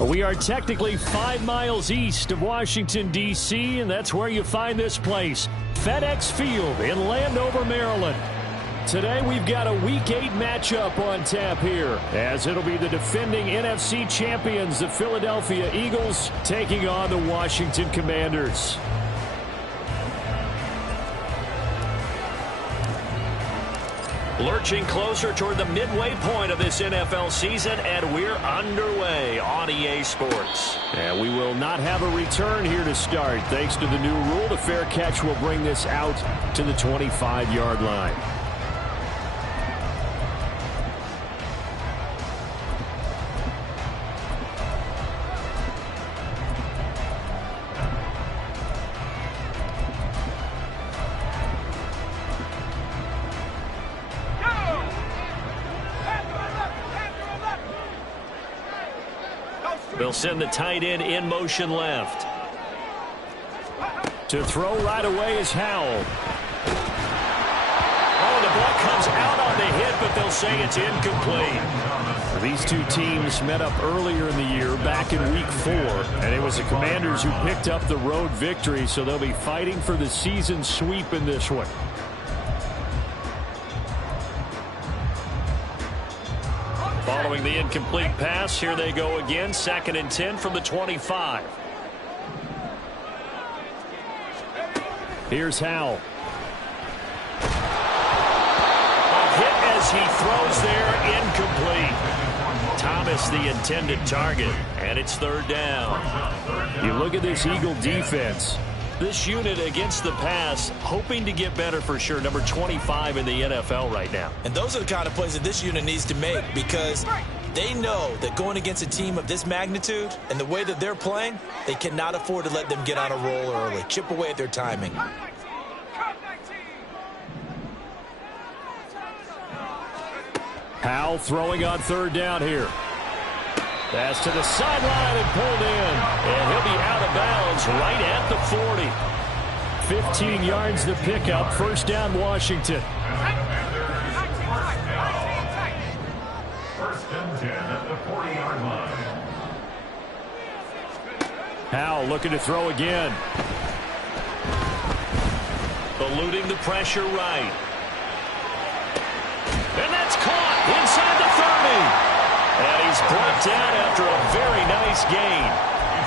We are technically 5 miles east of Washington, D.C., and that's where you find this place, FedEx Field in Landover, Maryland. Today we've got a Week 8 matchup on tap here, as it'll be the defending NFC champions, the Philadelphia Eagles, taking on the Washington Commanders. Lurching closer toward the midway point of this NFL season, and we're underway on EA Sports. And we will not have a return here to start. Thanks to the new rule, the fair catch will bring this out to the 25-yard line. They'll send the tight end in motion left. To throw right away is Howell. Oh, the ball comes out on the hit, but they'll say it's incomplete. These two teams met up earlier in the year, back in Week 4, and it was the Commanders who picked up the road victory, so they'll be fighting for the season sweep in this one. Following the incomplete pass, here they go again. 2nd and 10 from the 25. Here's Howell. A hit as he throws there, incomplete. Thomas the intended target, and it's 3rd down. You look at this Eagle defense. This unit against the pass, hoping to get better for sure. Number 25 in the NFL right now. And those are the kind of plays that this unit needs to make, because they know that going against a team of this magnitude and the way that they're playing, they cannot afford to let them get on a roll early. Chip away at their timing. Howell throwing on 3rd down here. Pass to the sideline and pulled in. And he'll be out of bounds right at the 40. 15 yards to pick up. 1st down, Washington. 1st and 10 at the 40-yard line. Howell looking to throw again. Eluding the pressure right. And that's caught inside the 30. And he's brought down after a very nice gain.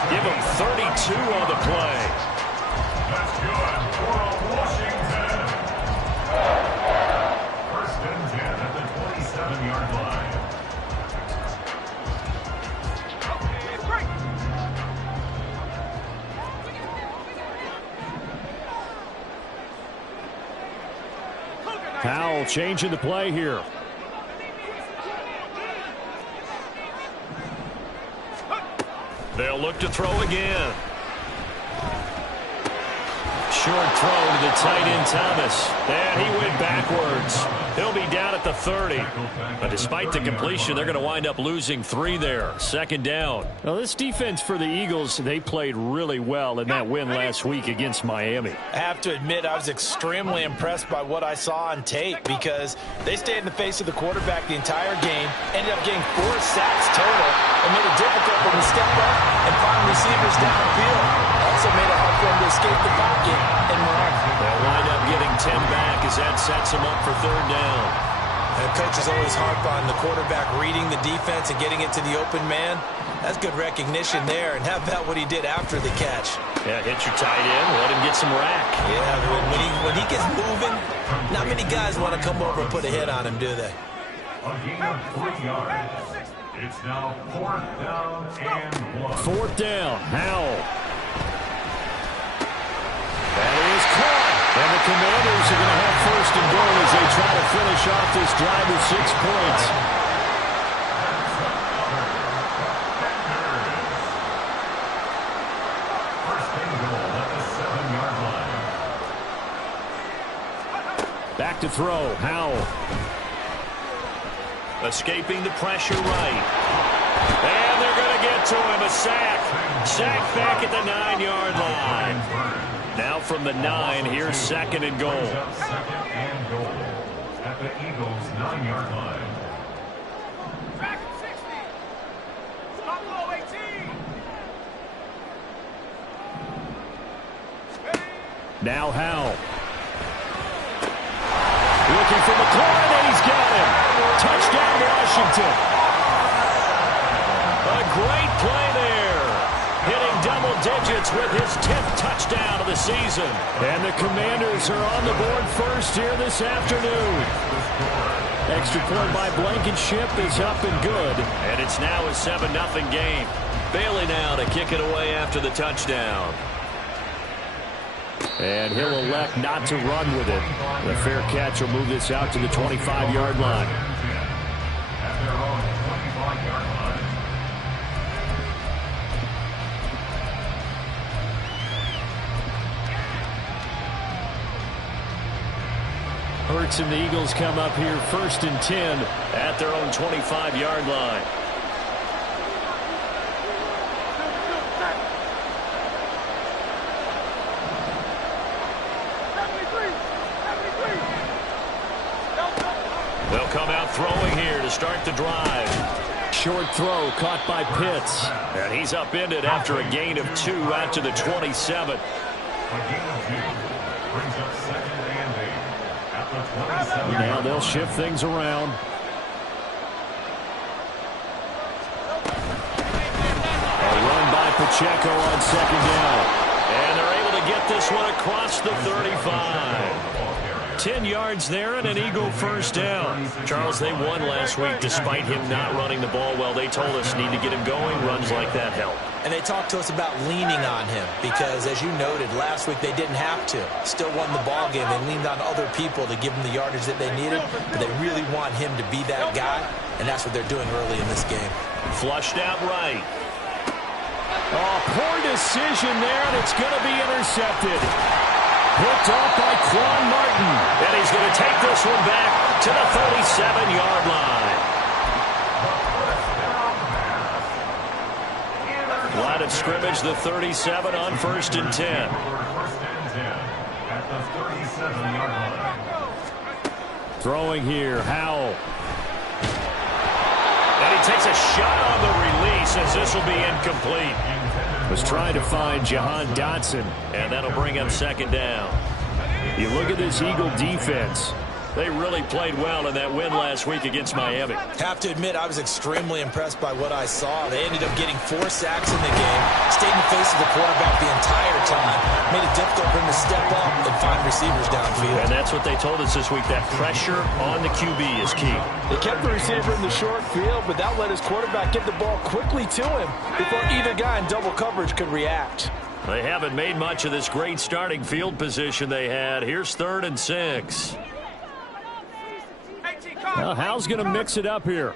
Give him 32 on the play. That's good for Washington. 1st and 10 at the 27-yard line. Howell changing the play here. They'll look to throw again. Short throw to the tight end, Thomas. And he went backwards. He'll be down at the 30. But despite the completion, they're going to wind up losing 3 there. 2nd down. Well, this defense for the Eagles, they played really well in that win last week against Miami. I have to admit, I was extremely impressed by what I saw on tape, because they stayed in the face of the quarterback the entire game, ended up getting 4 sacks total, and made it difficult for him to step up and find receivers downfield. Also made it hard for him to escape the pocket and run. They'll wind up getting 10 back as that sets them up for 3rd down. And coaches always harp on the quarterback reading the defense and getting it to the open man. That's good recognition there. And how about what he did after the catch? Yeah, hit your tight end, let him get some rack. Yeah, when he gets moving, not many guys want to come over and put a hit on him, do they? A gain of 3 yards. It's now 4th down and 1. 4th down, Howell. That is caught. And the Commanders are going to have 1st and goal as they try to finish off this drive with 6 points. First and goal at the 7-yard line. Back to throw, Howell. Escaping the pressure right. And they're going to get to him. A sack. Sack back at the 9-yard line. Now from the 9, here's 2nd and goal. 2nd and goal at the Eagles' 9-yard line. Back 60. Stop low 18. Now Howell. Looking for McLaurin, and he's got him. Touchdown, Washington. A great play there. Hitting double digits with his 10th touchdown of the season. And the Commanders are on the board first here this afternoon. Extra point by Blankenship is up and good. And it's now a 7-0 game. Bailey now to kick it away after the touchdown. And he'll elect not to run with it. The fair catch will move this out to the 25-yard line. At their own 25-yard line. Hurts and the Eagles come up here 1st and 10 at their own 25-yard line. They'll come out throwing here to start the drive. Short throw caught by Pitts. And he's upended after a gain of 2 out to the 27. A gain of 2 brings up 2nd and 8 at the 27. Now they'll shift things around. A run by Pacheco on 2nd down. And they're able to get this one across the 35. 10 yards there and an Eagle first down. Charles, they won last week despite him not running the ball well. They told us need to get him going. Runs like that help. And they talked to us about leaning on him because, as you noted, last week they didn't have to. Still won the ball game. They leaned on other people to give them the yardage that they needed, but they really want him to be that guy, and that's what they're doing early in this game. Flushed out right. Oh, poor decision there, and it's going to be intercepted. Picked off by Quan Martin. And he's going to take this one back to the 37-yard line. Line of scrimmage, the 37 on 1st and 10. 1st and 10 at the 37-yard line. Throwing here, Howell. And he takes a shot on the release as this will be incomplete. Was trying to find Jahan Dotson. And that'll bring up 2nd down. You look at this Eagle defense. They really played well in that win last week against Miami. Have to admit, I was extremely impressed by what I saw. They ended up getting 4 sacks in the game, stayed in the face of the quarterback the entire time, made it difficult for him to step up and find receivers downfield. And that's what they told us this week, that pressure on the QB is key. They kept the receiver in the short field, but that let his quarterback get the ball quickly to him before either guy in double coverage could react. They haven't made much of this great starting field position they had. Here's 3rd and 6. Well, Howell's going to mix it up here.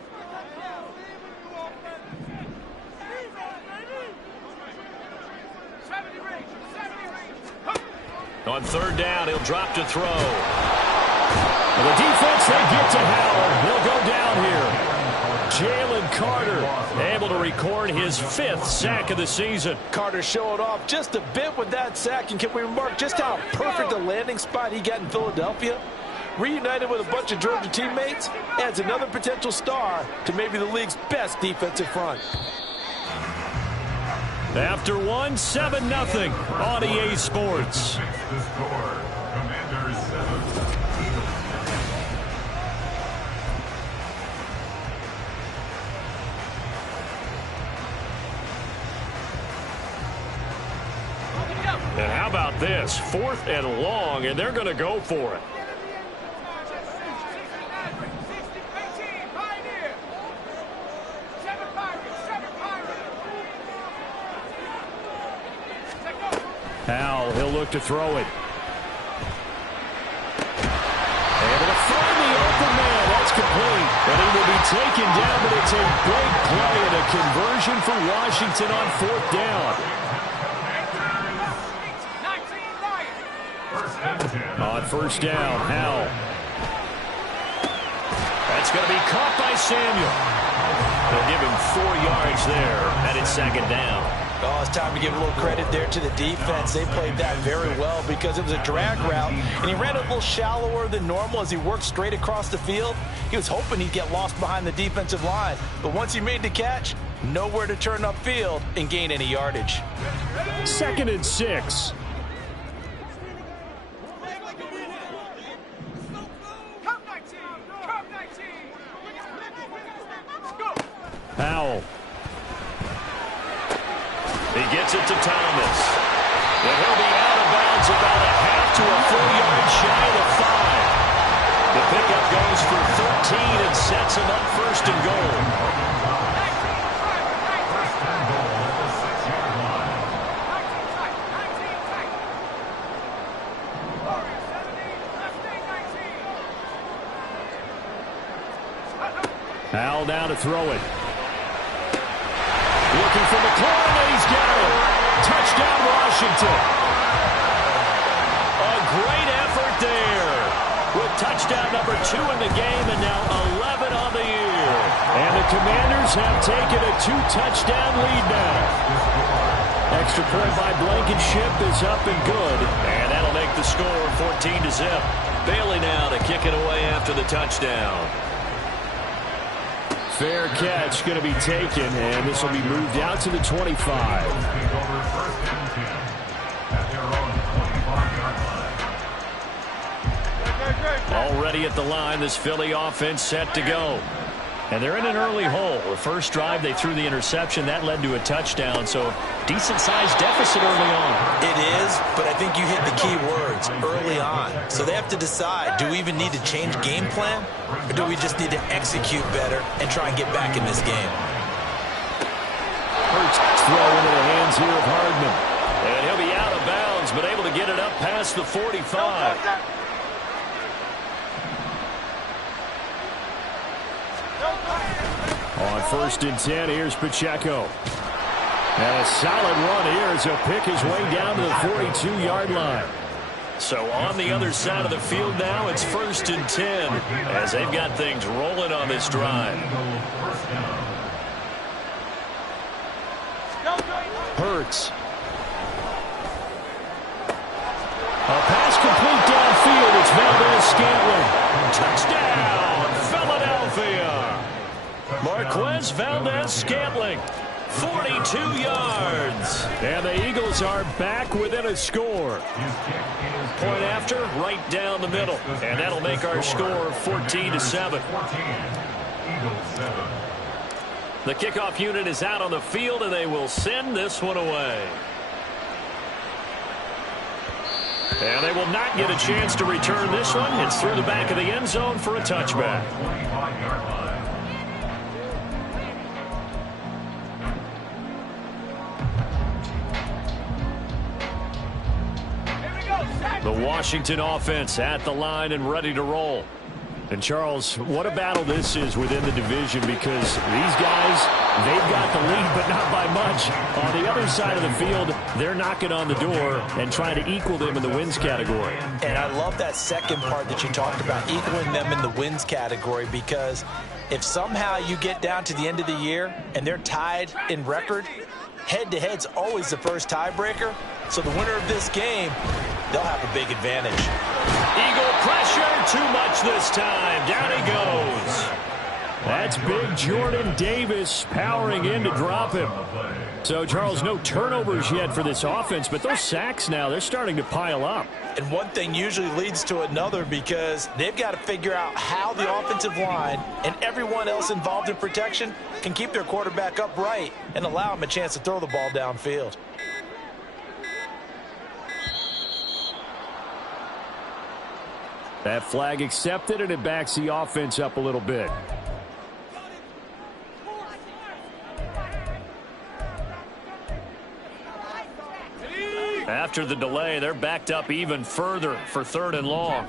On 3rd down, he'll drop to throw. And the defense, they get to Howell. He'll go down here. Jalen Carter able to record his 5th sack of the season. Carter showed off just a bit with that sack, and can we remark just how perfect a landing spot he got in Philadelphia? Reunited with a bunch of Georgia teammates, adds another potential star to maybe the league's best defensive front. After one, 7-0 on EA Sports. The score, Commanders 7. And how about this? 4th and long, and they're going to go for it. Howell, he'll look to throw it. Able to find the open man. That's complete. And he will be taken down, but it's a big play and a conversion for Washington on 4th down. On 1st down, Howell. That's going to be caught by Samuel. They'll give him 4 yards there, and it's 2nd down. Oh, it's time to give a little credit there to the defense. They played that very well because it was a drag route, and he ran it a little shallower than normal as he worked straight across the field. He was hoping he'd get lost behind the defensive line, but once he made the catch, nowhere to turn upfield and gain any yardage. 2nd and 6. Powell. He gets it to Thomas. And he'll be out of bounds about a half to a full yard shy of the 5. The pickup goes for 13 and sets him up first and goal. Powell down to throw it. Looking for McLaurin, and he's got it. Touchdown, Washington. A great effort there. With touchdown number 2 in the game and now 11 on the year. And the Commanders have taken a 2-touchdown lead now. Extra point by Blankenship is up and good. And that'll make the score 14-0. Bailey now to kick it away after the touchdown. Fair catch going to be taken, and this will be moved out to the 25. Already at the line, this Philly offense set to go. And they're in an early hole. The first drive, they threw the interception. That led to a touchdown, so decent-sized deficit early on. It is, but I think you hit the key words, early on. So they have to decide, do we even need to change game plan, or do we just need to execute better and try and get back in this game? Hurts throw into the hands here of Hardman. And he'll be out of bounds, but able to get it up past the 45. On 1st and 10, here's Pacheco. And a solid run here as he'll pick his way down to the 42-yard line. So on the other side of the field now, it's 1st and 10 as they've got things rolling on this drive. Hurts. A pass complete downfield. It's Valdez-Scantling. Touchdown, Philadelphia. Marquez Valdez-Scantling, 42 yards. And the Eagles are back within a score. Point after, right down the middle. And that'll make our score 14-7. The kickoff unit is out on the field, and they will send this one away. And they will not get a chance to return this one. It's through the back of the end zone for a touchback. The Washington offense at the line and ready to roll. And, Charles, what a battle this is within the division, because these guys, they've got the lead, but not by much. On the other side of the field, they're knocking on the door and trying to equal them in the wins category. And I love that second part that you talked about, equaling them in the wins category, because if somehow you get down to the end of the year and they're tied in record, head-to-head's always the first tiebreaker. So the winner of this game, they'll have a big advantage. Eagle pressure, too much this time. Down he goes. That's big Jordan Davis powering in to drop him. So, Charles, no turnovers yet for this offense, but those sacks now, they're starting to pile up. And one thing usually leads to another, because they've got to figure out how the offensive line and everyone else involved in protection can keep their quarterback upright and allow him a chance to throw the ball downfield. That flag accepted, and it backs the offense up a little bit. After the delay, they're backed up even further for 3rd and long.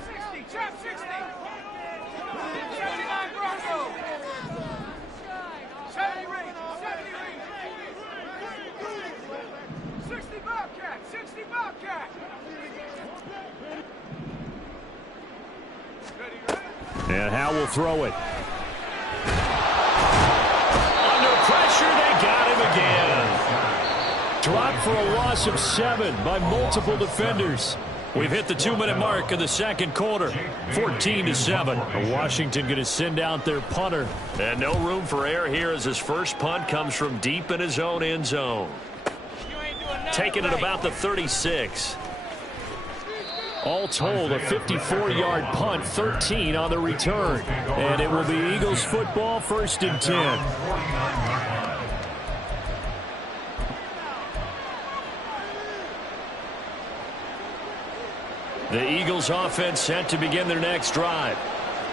And Howe will throw it. Under pressure, they got him again. Dropped for a loss of 7 by multiple defenders. We've hit the 2-minute mark of the second quarter. 14-7. Washington going to send out their punter. And no room for error here as his first punt comes from deep in his own end zone. Taking it about the 36. All told, a 54-yard punt, 13 on the return. And it will be Eagles football, 1st and 10. The Eagles offense set to begin their next drive.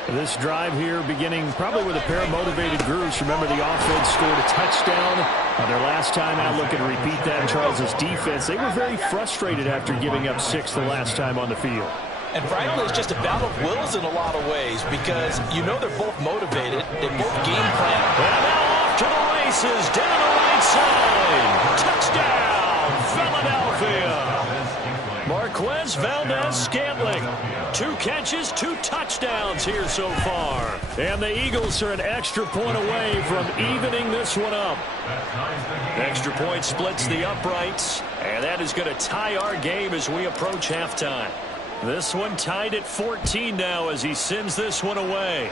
This drive here beginning probably with a pair of motivated groups. Remember, the offense scored a touchdown on their last time out. Looking to repeat that in Charles' defense. They were very frustrated after giving up 6 the last time on the field. And frankly, it's just a battle of wills in a lot of ways because you know they're both motivated. They both game plan. And now off to the races down the right side. Touchdown, Philadelphia. Marquez Valdez-Scantling. 2 catches, 2 touchdowns here so far. And the Eagles are an extra point away from evening this one up. Extra point splits the uprights, and that is going to tie our game as we approach halftime. This one tied at 14 now as he sends this one away.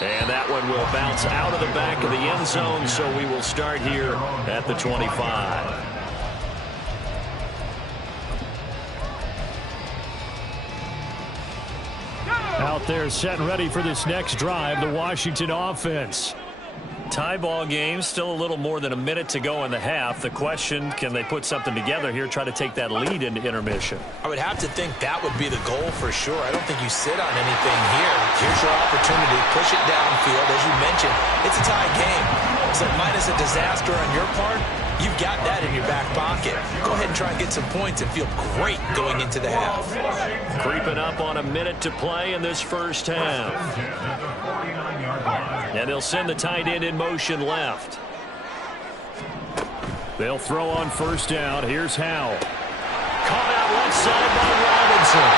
And that one will bounce out of the back of the end zone, so we will start here at the 25. Out there set and ready for this next drive, the Washington offense. Tie ball game, still a little more than a minute to go in the half. The question, can they put something together here, try to take that lead into intermission? I would have to think that would be the goal for sure. I don't think you sit on anything here. Here's your opportunity. Push it downfield. As you mentioned, it's a tie game. So minus a disaster on your part, you've got that in your back pocket. Go ahead and try and get some points and feel great going into the half. Creeping up on a minute to play in this first half. And they'll send the tight end in motion left. They'll throw on 1st down. Here's Howell. Caught out left side by Robinson.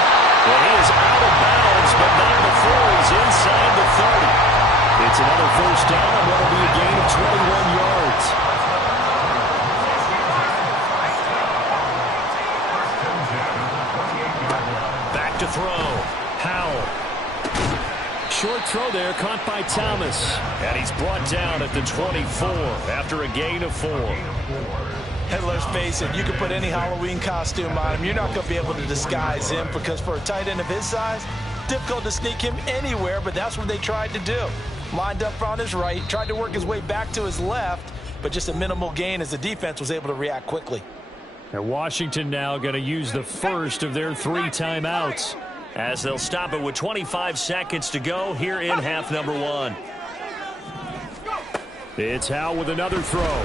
Well, he is out of bounds, but not before he's inside the 30. It's another 1st down, and that'll be a gain of 21 yards. Back to throw. Howell. Short throw there, caught by Thomas. And he's brought down at the 24 after a gain of 4. And let's face it, you can put any Halloween costume on him. You're not going to be able to disguise him because for a tight end of his size, difficult to sneak him anywhere, but that's what they tried to do. Lined up on his right, tried to work his way back to his left, but just a minimal gain as the defense was able to react quickly. And Washington now going to use the first of their 3 timeouts, as they'll stop it with 25 seconds to go here in half number 1. It's Howell with another throw.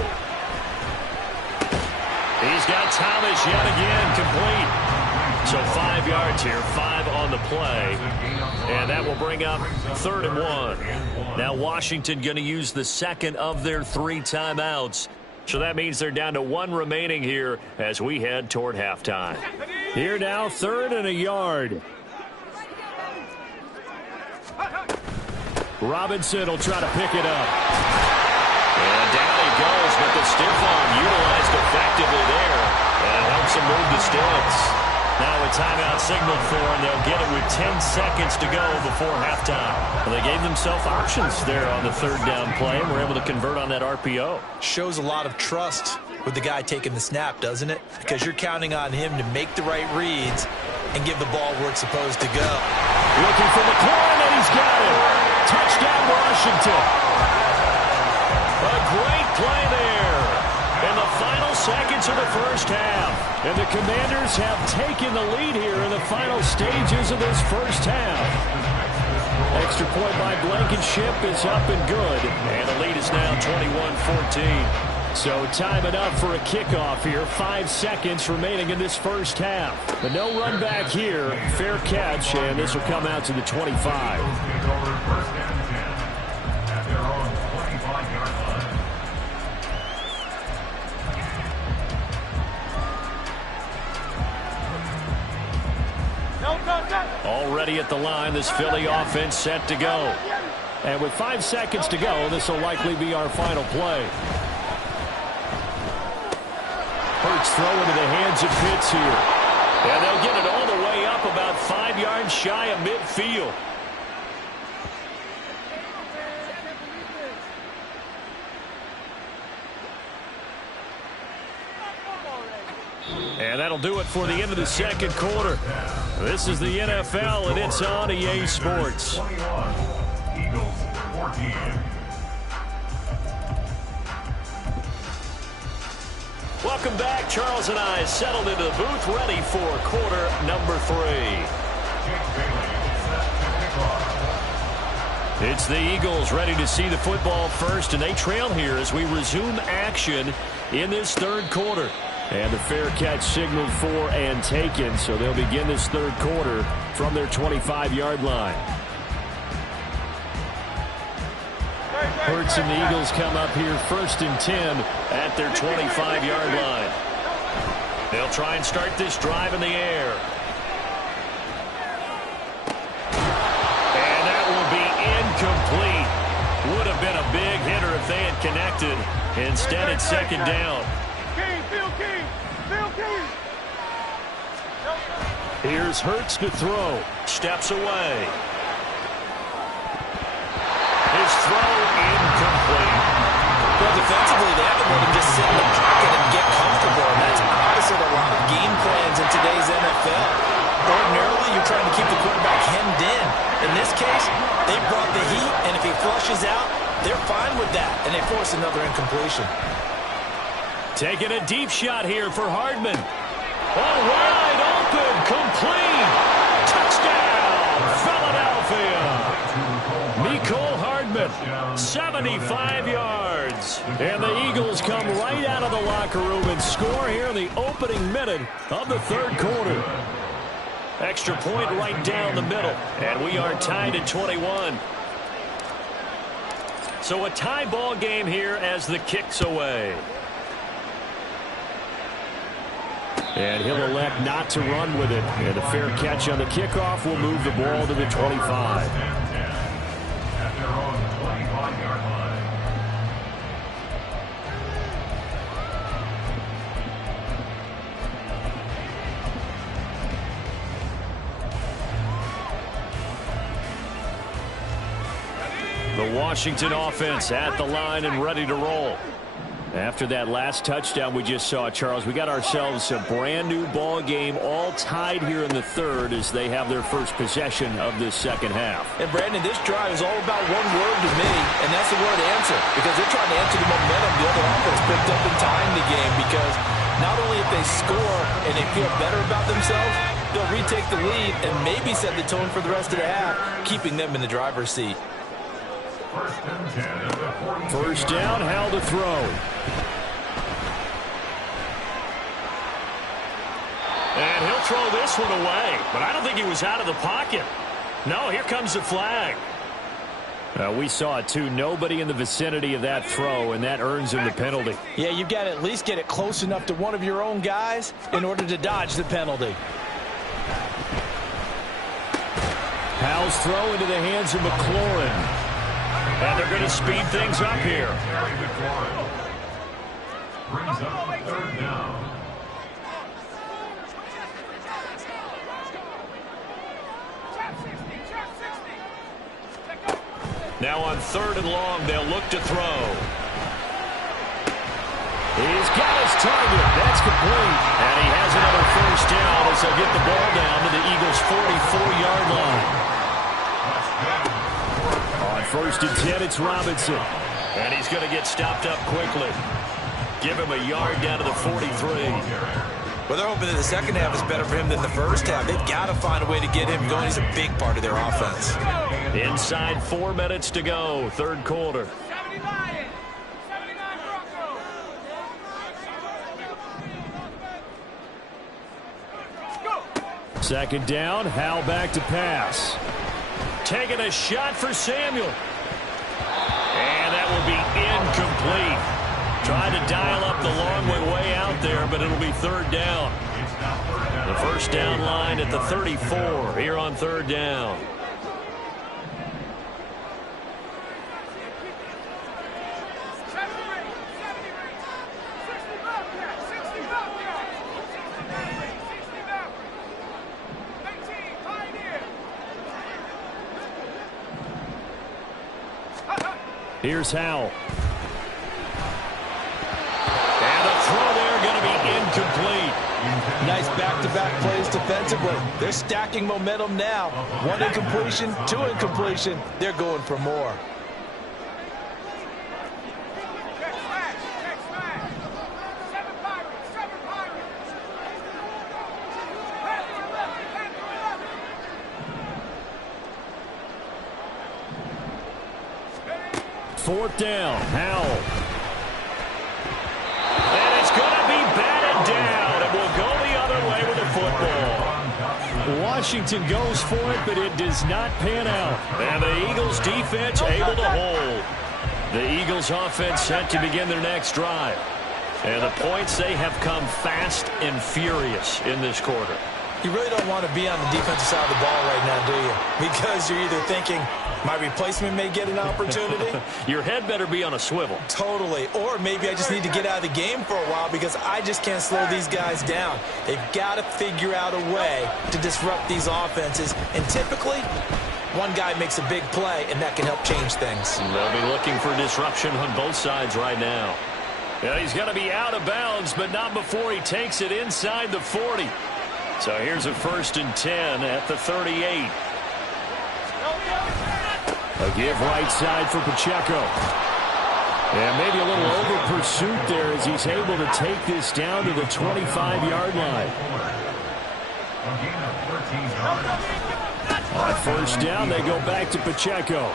He's got Thomas yet again complete. So 5 yards here, 5 on the play. And that will bring up 3rd and 1. Now Washington going to use the second of their 3 timeouts. So that means they're down to 1 remaining here as we head toward halftime. Here now, 3rd and a yard. Robinson will try to pick it up. And down he goes, but the stiff arm utilized effectively there. And helps him move the sticks. Now a timeout signaled for, and they'll get it with 10 seconds to go before halftime. Well, they gave themselves options there on the 3rd down play, and were able to convert on that RPO. Shows a lot of trust with the guy taking the snap, doesn't it? Because you're counting on him to make the right reads and give the ball where it's supposed to go. Looking for McLaurin, and he's got it. Touchdown, Washington. A great play there in the final seconds of the first half. And the Commanders have taken the lead here in the final stages of this first half. Extra point by Blankenship is up and good. And the lead is now 21-14. So time it up for a kickoff here. 5 seconds remaining in this first half. But no run back here. Fair catch, and this will come out to the 25. Already at the line, this Philly offense set to go. And with 5 seconds to go, this will likely be our final play. Hurts throw into the hands of Pitts here. And they'll get it all the way up about 5 yards shy of midfield. And that'll do it for the end of the second quarter. This is the NFL, and it's on EA Sports. 21, Eagles 14. Welcome back. Charles and I settled into the booth, ready for quarter number 3. It's the Eagles ready to see the football first, and they trail here as we resume action in this third quarter. And the fair catch signaled for and taken, so they'll begin this third quarter from their 25-yard line. Hurts and the Eagles come up here 1st and 10 at their 25-yard line. They'll try and start this drive in the air. And that will be incomplete. Would have been a big hitter if they had connected. Instead, it's second down. Here's Hurts to throw. Steps away. His throw incomplete. Well, defensively, they haven't let him just sit in the pocket and get comfortable, and that's opposite a lot of game plans in today's NFL. Ordinarily, you're trying to keep the quarterback hemmed in. In this case, they brought the heat, and if he flushes out, they're fine with that, and they force another incompletion. Taking a deep shot here for Hardman. Oh, wide open, complete. Touchdown, Philadelphia. Mecole Hardman, 75 yards. And the Eagles come right out of the locker room and score here in the opening minute of the third quarter. Extra point right down the middle, and we are tied at 21. So a tie ball game here as the kick's away. And he'll elect not to run with it. And a fair catch on the kickoff will move the ball to the 25. At their own 25-yard line. The Washington offense at the line and ready to roll. After that last touchdown we just saw, Charles, we got ourselves a brand new ball game, all tied here in the third as they have their first possession of this second half. And Brandon, this drive is all about one word to me, and that's the word answer, because they're trying to answer the momentum the other offense picked up in tying the game, because not only if they score and they feel better about themselves, they'll retake the lead and maybe set the tone for the rest of the half, keeping them in the driver's seat. First down, Hal to throw. And he'll throw this one away, but I don't think he was out of the pocket. No, here comes the flag. We saw it too. Nobody in the vicinity of that throw, and that earns him the penalty. Yeah, you've got to at least get it close enough to one of your own guys in order to dodge the penalty. Hal's throw into the hands of McLaurin. And they're going to speed things up here. brings up third down. Now on third and long, they'll look to throw. He's got his target. That's complete. And he has another first down as they'll get the ball down to the Eagles' 44-yard line. On first and 10, it's Robinson. And he's going to get stopped up quickly. Give him a yard down to the 43. Well, they're hoping that the second half is better for him than the first half. They've got to find a way to get him going. He's a big part of their offense. Inside 4 minutes to go, third quarter. Second down, Hal back to pass. Taking a shot for Samuel. And that will be incomplete. Trying to dial up the long way out there, but it'll be third down. The first down line at the 34 here on third down. Here's Howell. And the throw there going to be incomplete. Nice back-to-back plays defensively. They're stacking momentum now. 1 incompletion, 2 incompletion. They're going for more. Fourth down, Howell. And it's going to be batted down. It will go the other way with the football. Washington goes for it, but it does not pan out. And the Eagles defense able to hold. The Eagles offense set to begin their next drive. And the points, they have come fast and furious in this quarter. You really don't want to be on the defensive side of the ball right now, do you? Because you're either thinking, my replacement may get an opportunity. Your head better be on a swivel. Totally. Or maybe I just need to get out of the game for a while because I just can't slow these guys down. They've got to figure out a way to disrupt these offenses. And typically, one guy makes a big play, and that can help change things. They'll be looking for disruption on both sides right now. Yeah, he's going to be out of bounds, but not before he takes it inside the 40. So here's a 1st and 10 at the 38. A give right side for Pacheco. And maybe a little over pursuit there as he's able to take this down to the 25-yard line. On 1st down, they go back to Pacheco.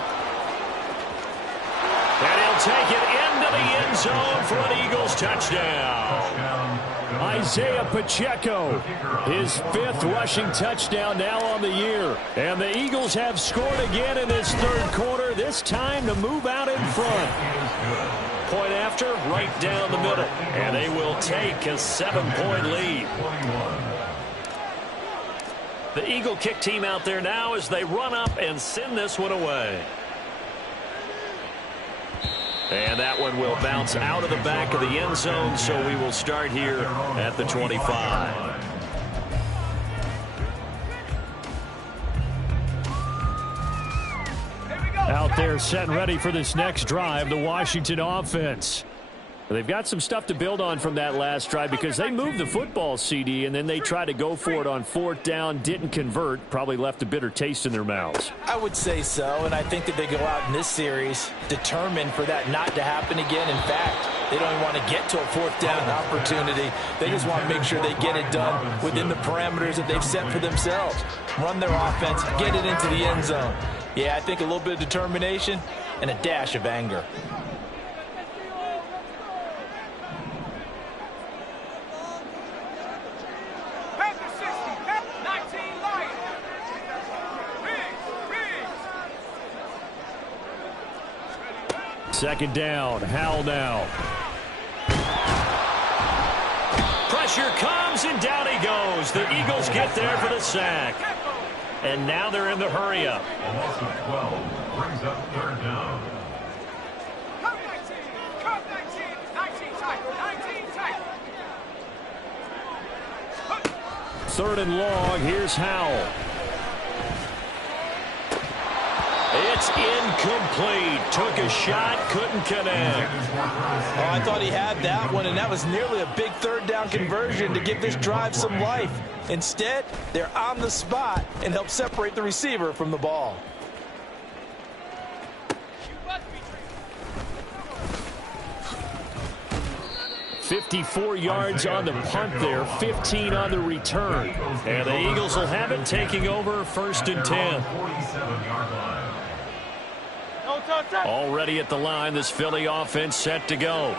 And he'll take it into the end zone for an Eagles touchdown. Isaiah Pacheco, his 5th rushing touchdown now on the year. And the Eagles have scored again in this 3rd quarter, this time to move out in front. Point after, right down the middle. And they will take a 7-point lead. The Eagle kick team out there now as they run up and send this one away. And that one will bounce out of the back of the end zone, so we will start here at the 25. Out there set and ready for this next drive, the Washington offense. They've got some stuff to build on from that last drive because they moved the football, CD, and then they tried to go for it on 4th down, didn't convert, probably left a bitter taste in their mouths. I would say so, and I think that they go out in this series determined for that not to happen again. In fact, they don't even want to get to a 4th down opportunity. They just want to make sure they get it done within the parameters that they've set for themselves. Run their offense, get it into the end zone. Yeah, I think a little bit of determination and a dash of anger. Second down, Howell now. Pressure comes, and down he goes. The Eagles get there for the sack. And now they're in the hurry-up. Loss of 12 brings up 3rd down. 3rd and long, here's Howell. It's incomplete. Took a shot, couldn't connect. Oh, I thought he had that one, and that was nearly a big 3rd down conversion to give this drive some life. Instead, they're on the spot and help separate the receiver from the ball. $54 yards on the punt there, 15 on the return. And the Eagles will have it, taking over 1st and 10. 47-yard line. Already at the line, this Philly offense set to go.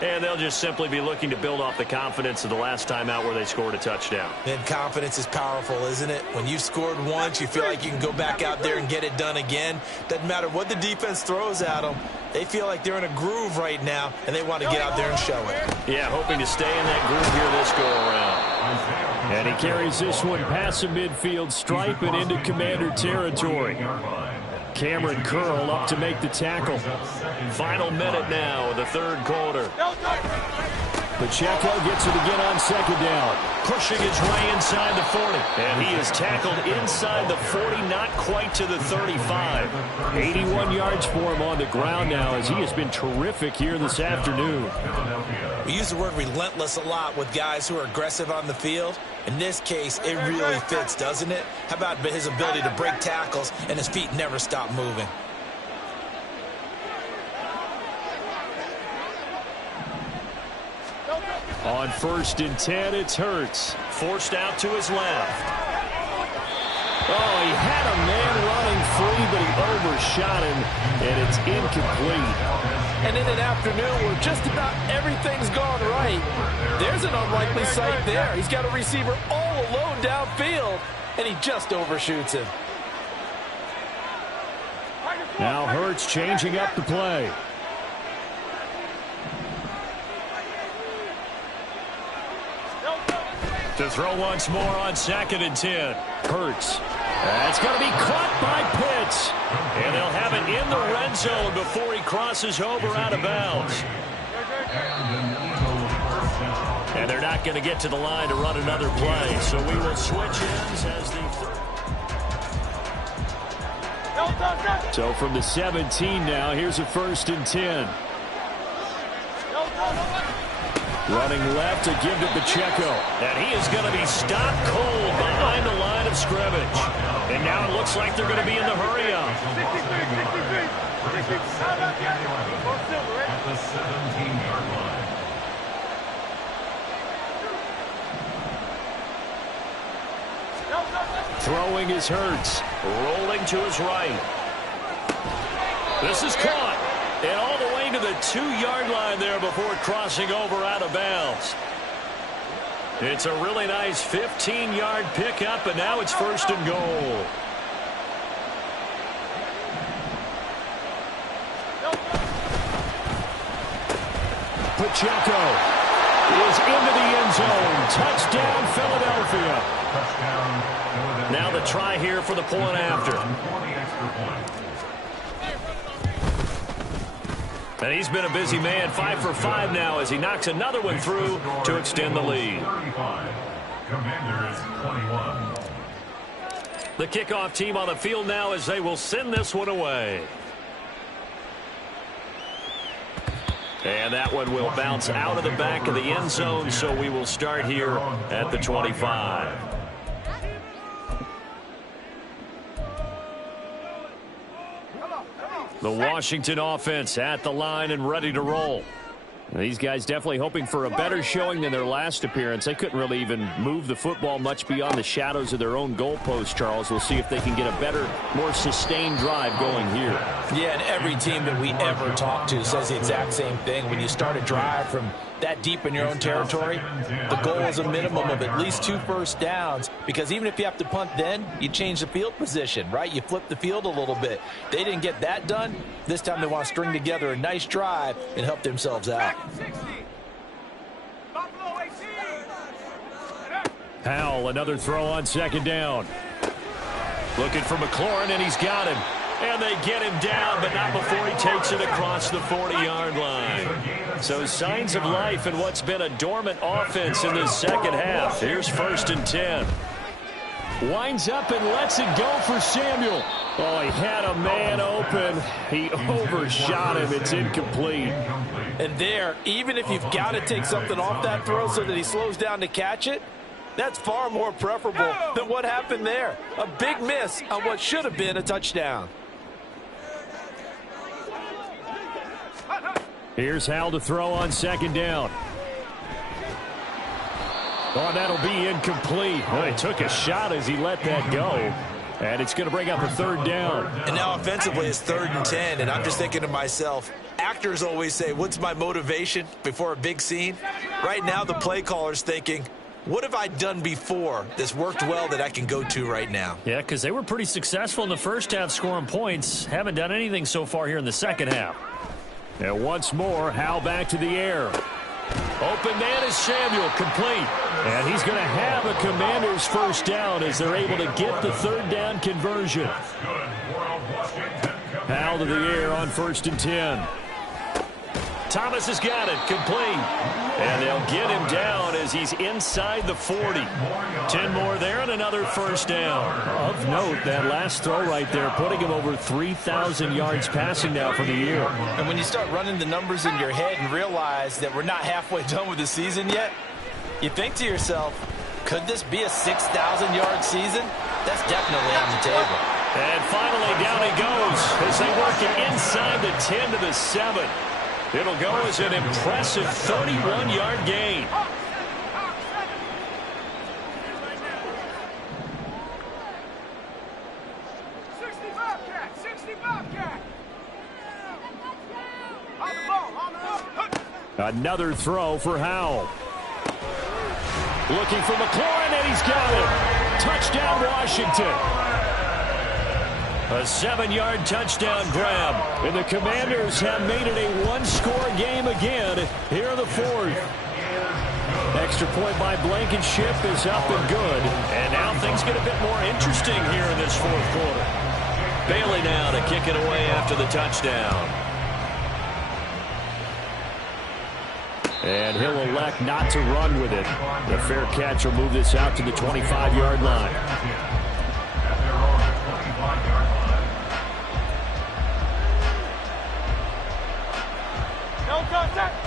And they'll just simply be looking to build off the confidence of the last time out where they scored a touchdown. And confidence is powerful, isn't it? When you've scored once, you feel like you can go back out there and get it done again. Doesn't matter what the defense throws at them. They feel like they're in a groove right now, and they want to get out there and show it. Yeah, hoping to stay in that groove here this go-around. And he carries this one past the midfield stripe and into Commander territory. Cameron Curl up to make the tackle. Final minute now of the 3rd quarter. Pacheco gets it again on second down. Pushing his way inside the 40. And he is tackled inside the 40, not quite to the 35. 81 yards for him on the ground now as he has been terrific here this afternoon. We use the word relentless a lot with guys who are aggressive on the field. In this case, it really fits, doesn't it? How about his ability to break tackles and his feet never stop moving? On 1st and 10, it's Hurts. Forced out to his left. Oh, he had a man running free, but he overshot him, and it's incomplete. And in an afternoon where just about everything's gone right, there's an unlikely sight there. He's got a receiver all alone downfield, and he just overshoots him. Now Hurts changing up the play. To throw once more on 2nd and 10. Hurts. That's going to be caught by Pitts. And they'll have it in the red zone before he crosses over out of bounds. And they're not going to get to the line to run another play. So we will switch ends as the... So from the 17 now, here's a 1st and 10. Running left to give to Pacheco. And he is going to be stopped cold behind the line of scrimmage. And now it looks like they're going to be in the hurry-up. At the 17-yard line. Throwing is Hurts. Rolling to his right. This is caught. And all the way to the 2-yard line there before crossing over out of bounds. It's a really nice 15-yard pickup, and now it's 1st and goal. Pacheco is into the end zone. Touchdown, Philadelphia. Now the try here for the point after. And he's been a busy man, 5 for 5 now as he knocks another one through to extend the lead. Commanders 21. The kickoff team on the field now as they will send this one away. And that one will bounce out of the back of the end zone, so we will start here at the 25. The Washington offense at the line and ready to roll. These guys definitely hoping for a better showing than their last appearance. They couldn't really even move the football much beyond the shadows of their own goalpost, Charles. We'll see if they can get a better, more sustained drive going here. Yeah, and every team that we ever talk to says the exact same thing. When you start a drive from that deep in your own territory, the goal is a minimum of at least 2 first downs, because even if you have to punt then, you change the field position, right? You flip the field a little bit. They didn't get that done. This time they want to string together a nice drive and help themselves out. Powell, another throw on 2nd down. Looking for McLaurin, and he's got him. And they get him down, but not before he takes it across the 40-yard line. So signs of life in what's been a dormant offense in this second half. Here's 1st and 10. Winds up and lets it go for Samuel. Oh, he had a man open. He overshot him. It's incomplete. And there, even if you've got to take something off that throw so that he slows down to catch it, that's far more preferable than what happened there. A big miss on what should have been a touchdown. Here's Hal to throw on 2nd down. Oh, that'll be incomplete. Oh, he took a shot as he let that go. And it's going to bring up a 3rd down. And now offensively it's 3rd and 10, and I'm just thinking to myself, actors always say, what's my motivation before a big scene? Right now the play caller's thinking, what have I done before that's worked well that I can go to right now? Yeah, because they were pretty successful in the first half scoring points. Haven't done anything so far here in the second half. And once more, Hal back to the air. Open man is Samuel, complete. And he's going to have a Commander's 1st down as they're able to get the 3rd down conversion. Hal to the air on 1st and 10. Thomas has got it, complete. And they'll get him down as he's inside the 40. 10 more there and another first down. Of note, that last throw right there, putting him over 3,000 yards passing now for the year. And when you start running the numbers in your head and realize that we're not halfway done with the season yet, you think to yourself, could this be a 6,000-yard season? That's definitely on the table. And finally, down he goes as they work it inside the 10 to the 7. It'll go as an impressive 31-yard gain. Another throw for Howell. Looking for McLaurin, and he's got it. Touchdown, Washington. A 7-yard touchdown grab. And the Commanders have made it a one-score game again here in the fourth. Extra point by Blankenship is up and good. And now things get a bit more interesting here in this fourth quarter. Bailey now to kick it away after the touchdown. And he'll elect not to run with it. The fair catch will move this out to the 25-yard line.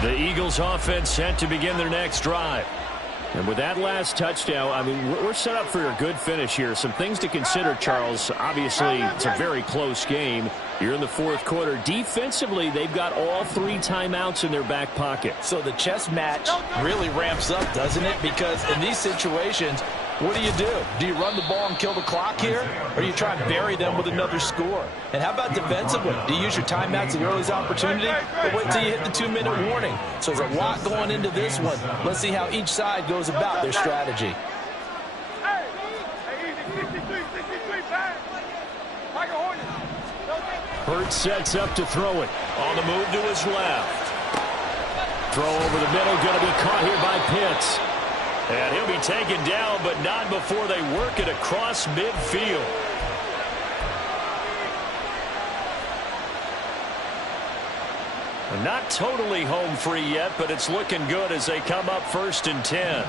The Eagles offense set to begin their next drive. And with that last touchdown, I mean, we're set up for a good finish here. Some things to consider, Charles. Obviously, it's a very close game. You're in the fourth quarter. Defensively, they've got all 3 timeouts in their back pocket. So the chess match really ramps up, doesn't it? Because in these situations, what do? Do you run the ball and kill the clock here? Or do you try and bury them with another score? And how about defensively? Do you use your timeouts at the earliest opportunity? Or wait till you hit the 2-minute warning? So there's a lot going into this one. Let's see how each side goes about their strategy. Hurts sets up to throw it. On the move to his left. Throw over the middle, going to be caught here by Pitts. And he'll be taken down, but not before they work it across midfield. Not totally home free yet, but it's looking good as they come up 1st and 10.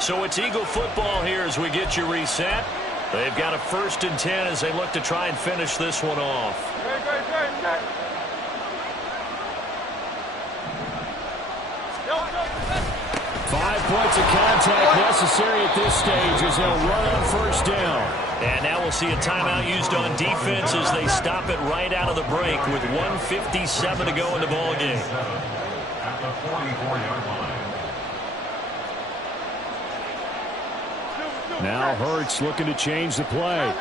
So it's Eagle football here as we get you reset. They've got a 1st and 10 as they look to try and finish this one off. 5 points of contact necessary at this stage as they'll run on 1st down. And now we'll see a timeout used on defense as they stop it right out of the break with 1:57 to go in the ballgame. At the 44-yard line. Now Hurts looking to change the play.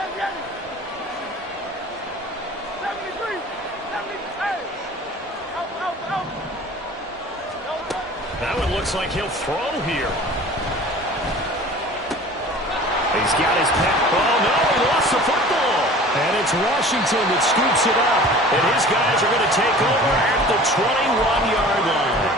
That one looks like he'll throw here. He's got his pass. Oh, no, he lost the football. And it's Washington that scoops it up. And his guys are going to take over at the 21-yard line.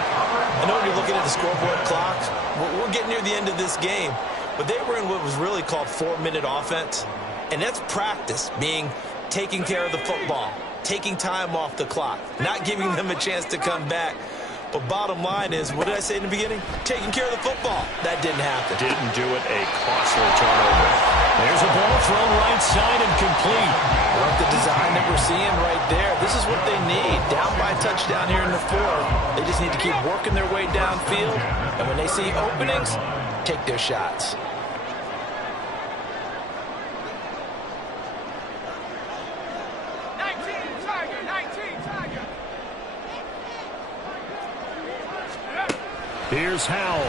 I know when you're looking at the scoreboard clock, we're getting near the end of this game. But they were in what was really called 4-minute offense. And that's practice, being taking care of the football, taking time off the clock, not giving them a chance to come back. But bottom line is, what did I say in the beginning? Taking care of the football. That didn't happen. Didn't do it. A costly turnover. There's a ball thrown right side and complete. Like the design that we're seeing right there. This is what they need. Down by a touchdown here in the fourth. They just need to keep working their way downfield. And when they see openings, take their shots. Here's Howell.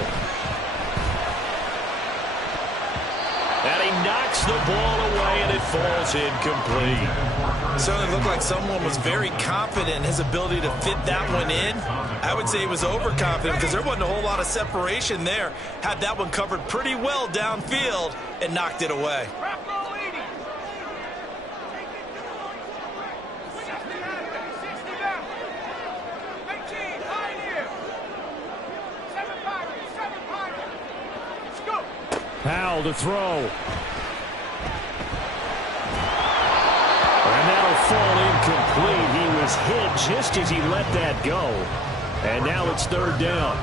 And he knocks the ball away, and it falls incomplete. Certainly looked like someone was very confident in his ability to fit that one in. I would say he was overconfident because there wasn't a whole lot of separation there. Had that one covered pretty well downfield and knocked it away. Howell to throw. was hit just as he let that go. And now it's third down.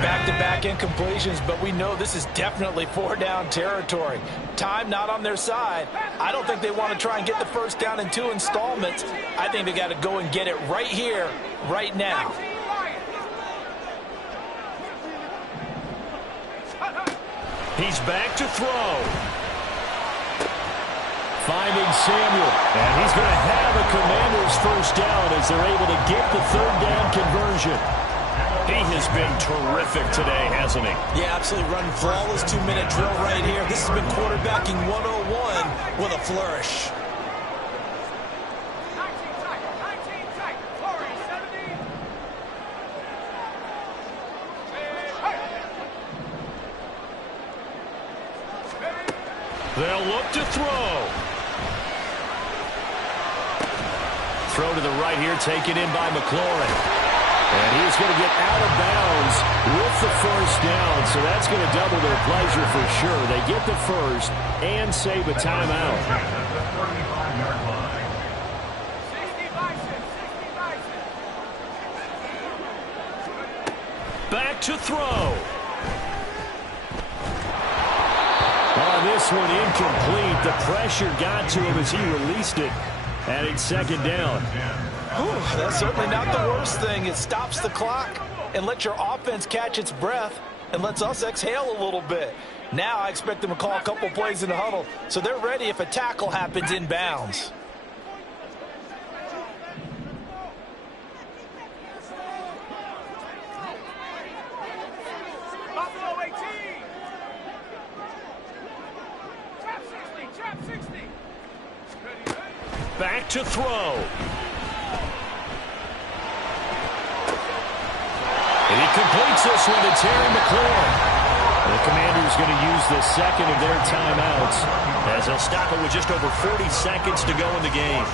Back-to-back incompletions, but we know this is definitely four-down territory. Time not on their side. I don't think they want to try and get the first down in 2 installments. I think they got to go and get it right here, right now. He's back to throw. Finding Samuel. And he's going to have a Commanders first down as they're able to get the third down conversion. He has been terrific today, hasn't he? Yeah, absolutely. Running flawless 2-minute drill right here. This has been quarterbacking 101 with a flourish. They'll look to throw. Throw to the right here, taken in by McLaurin. And he's going to get out of bounds with the first down, so that's going to double their pleasure for sure. They get the first and save a timeout. Back to throw. On this one, incomplete. The pressure got to him as he released it. And it's second down. Whew, that's certainly not the worst thing. It stops the clock and lets your offense catch its breath and lets us exhale a little bit. Now I expect them to call a couple plays in the huddle so they're ready if a tackle happens in bounds. Back to throw. And he completes this one to Terry McLaurin. The Commanders going to use the second of their timeouts as they'll stop it with just over 40 seconds to go in the game.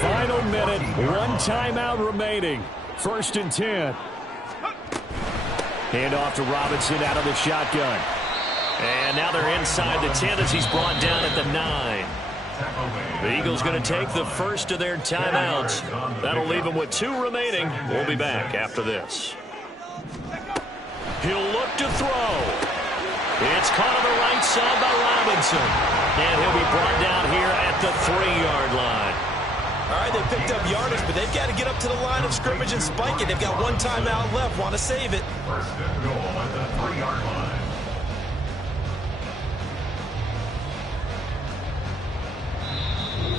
Final minute, 1 timeout remaining. 1st and 10. Hand off to Robinson out of the shotgun. And now they're inside the 10 as he's brought down at the 9. The Eagles going to take the first of their timeouts. That'll leave them with 2 remaining. We'll be back after this. He'll look to throw. It's caught on the right side by Robinson. And he'll be brought down here at the 3-yard line. All right, they picked up yardage, but they've got to get up to the line of scrimmage and spike it. They've got 1 timeout left. Want to save it. First and goal at the 3-yard line.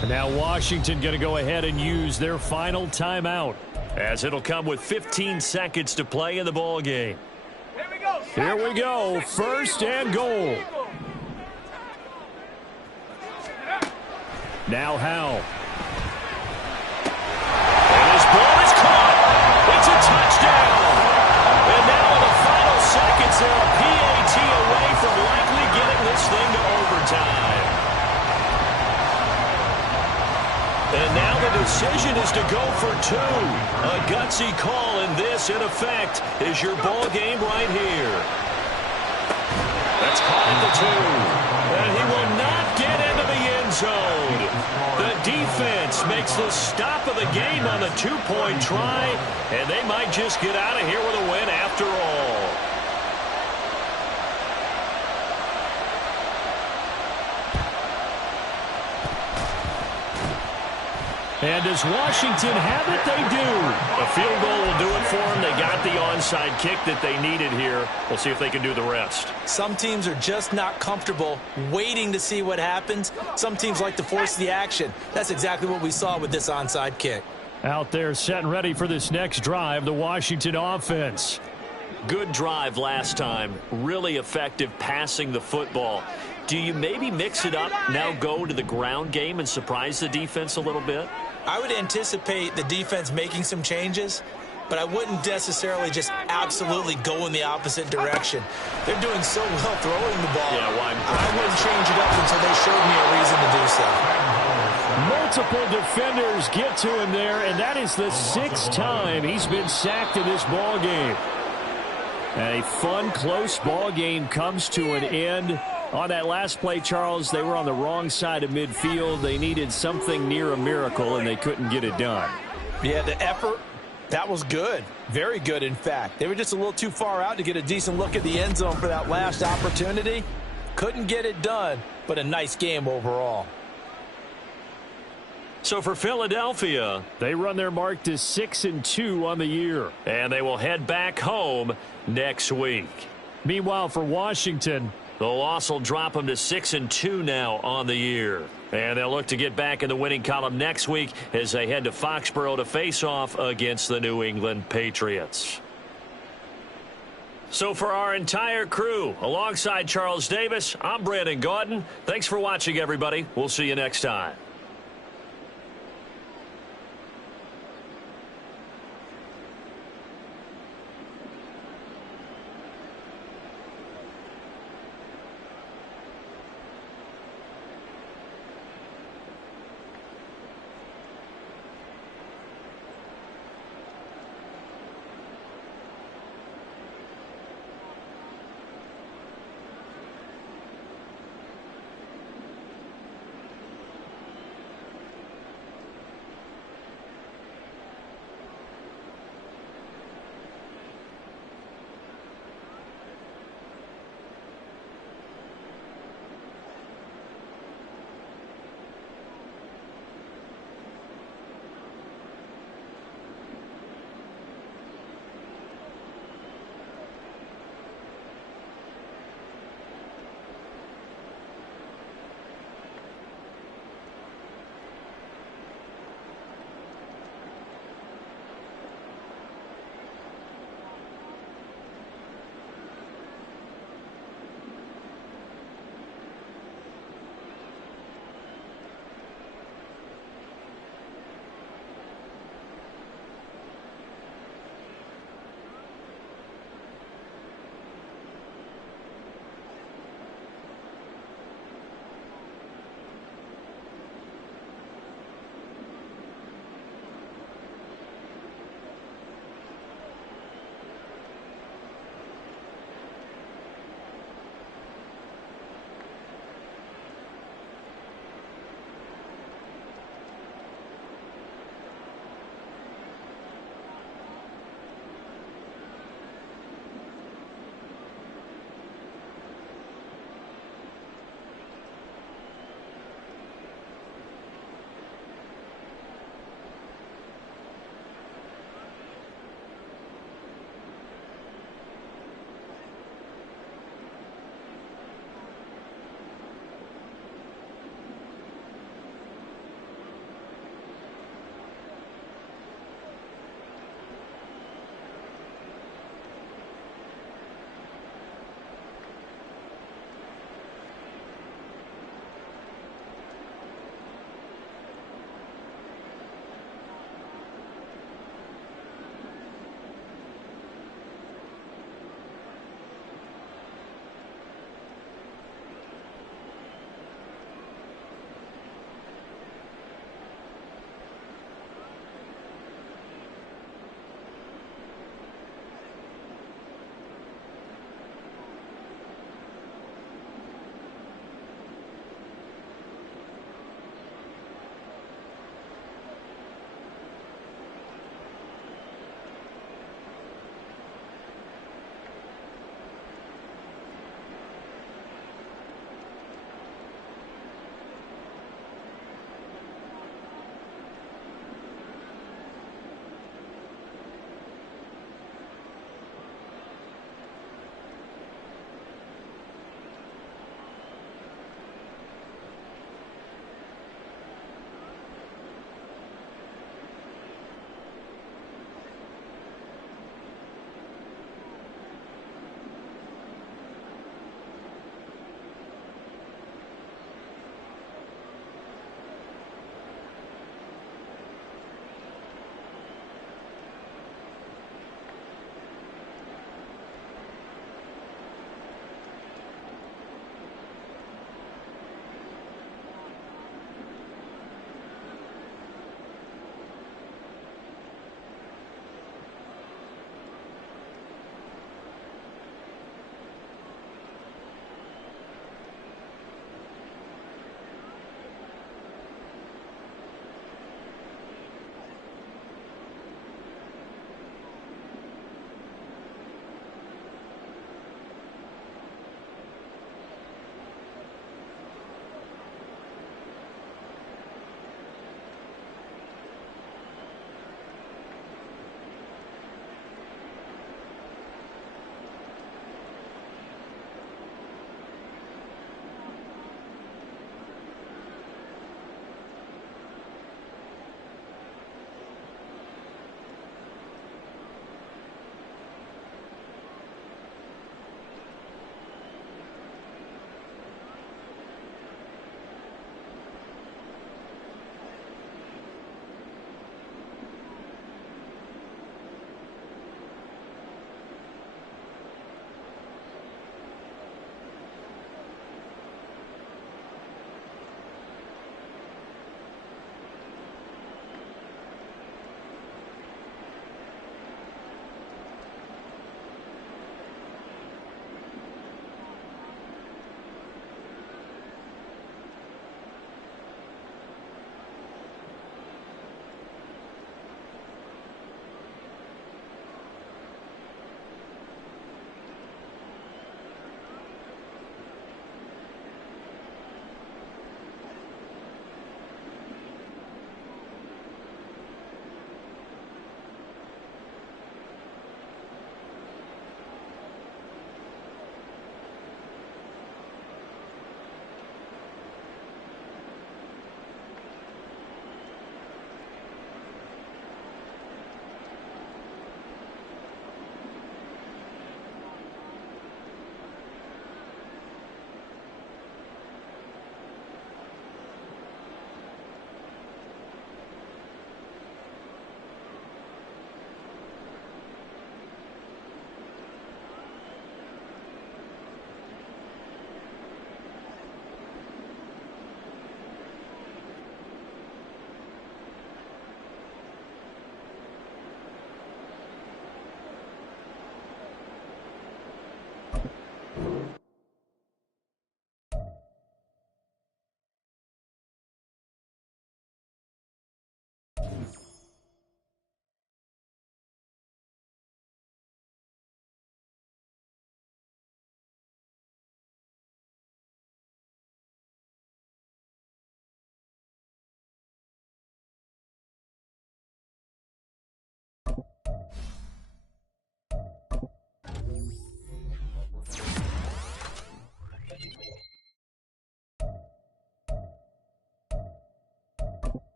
And now Washington going to go ahead and use their final timeout as it'll come with 15 seconds to play in the ball game. Here we go. 1st and goal. Now Howell. And his ball is caught. It's a touchdown. And now in the final seconds, they're a PAT away from likely getting this thing to overtime. And now the decision is to go for 2. A gutsy call, and this, in effect, is your ball game right here. That's caught at the 2. And he will not get into the end zone. The defense makes the stop of the game on the 2-point try, and they might just get out of here with a win after all. And does Washington have it? They do. A field goal will do it for them. They got the onside kick that they needed here. We'll see if they can do the rest. Some teams are just not comfortable waiting to see what happens. Some teams like to force the action. That's exactly what we saw with this onside kick. Out there set and ready for this next drive, the Washington offense. Good drive last time. Really effective passing the football. Do you maybe mix it up, now go to the ground game and surprise the defense a little bit? I would anticipate the defense making some changes, but I wouldn't necessarily just absolutely go in the opposite direction. They're doing so well throwing the ball. Yeah, why? I wouldn't change it up until they showed me a reason to do so. Multiple defenders get to him there, and that is the 6th time he's been sacked in this ball game. And a fun, close ball game comes to an end. On that last play, Charles, they were on the wrong side of midfield. They needed something near a miracle, and they couldn't get it done. Yeah, the effort, that was good. Very good, in fact. They were just a little too far out to get a decent look at the end zone for that last opportunity. Couldn't get it done, but a nice game overall. So for Philadelphia, they run their mark to 6-2 on the year. And they will head back home next week. Meanwhile, for Washington, the loss will drop them to 6-2 now on the year. And they'll look to get back in the winning column next week as they head to Foxborough to face off against the New England Patriots. So for our entire crew, alongside Charles Davis, I'm Brandon Gaudin. Thanks for watching, everybody. We'll see you next time.